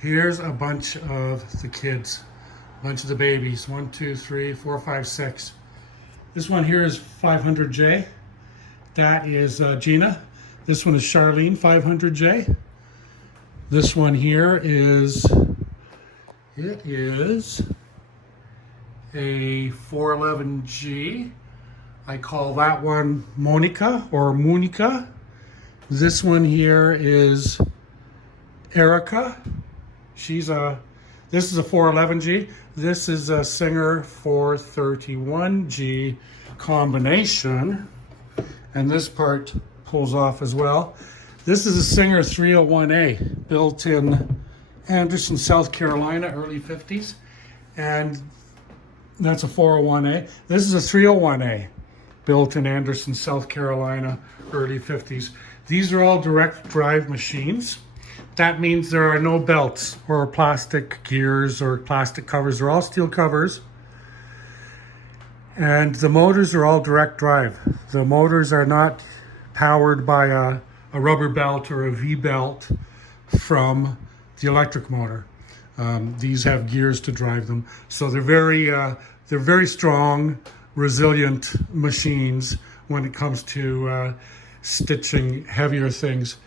Here's a bunch of the kids, a bunch of the babies. 1, 2, 3, 4, 5, 6. This one here is 500J. That is Gina. This one is Charlene, 500J. This one here is, it is a 411G. I call that one Monica or Munica. This one here is Erica. This is a 411G. This is a Singer 431G combination. And this part pulls off as well. This is a Singer 301A, built in Anderson, South Carolina, early 50s. And that's a 401A. This is a 301A, built in Anderson, South Carolina, early 50s. These are all direct drive machines. That means there are no belts or plastic gears or plastic covers. They're all steel covers. And the motors are all direct drive. The motors are not powered by a rubber belt or a V-belt from the electric motor. These have gears to drive them. So they're very strong, resilient machines when it comes to stitching heavier things.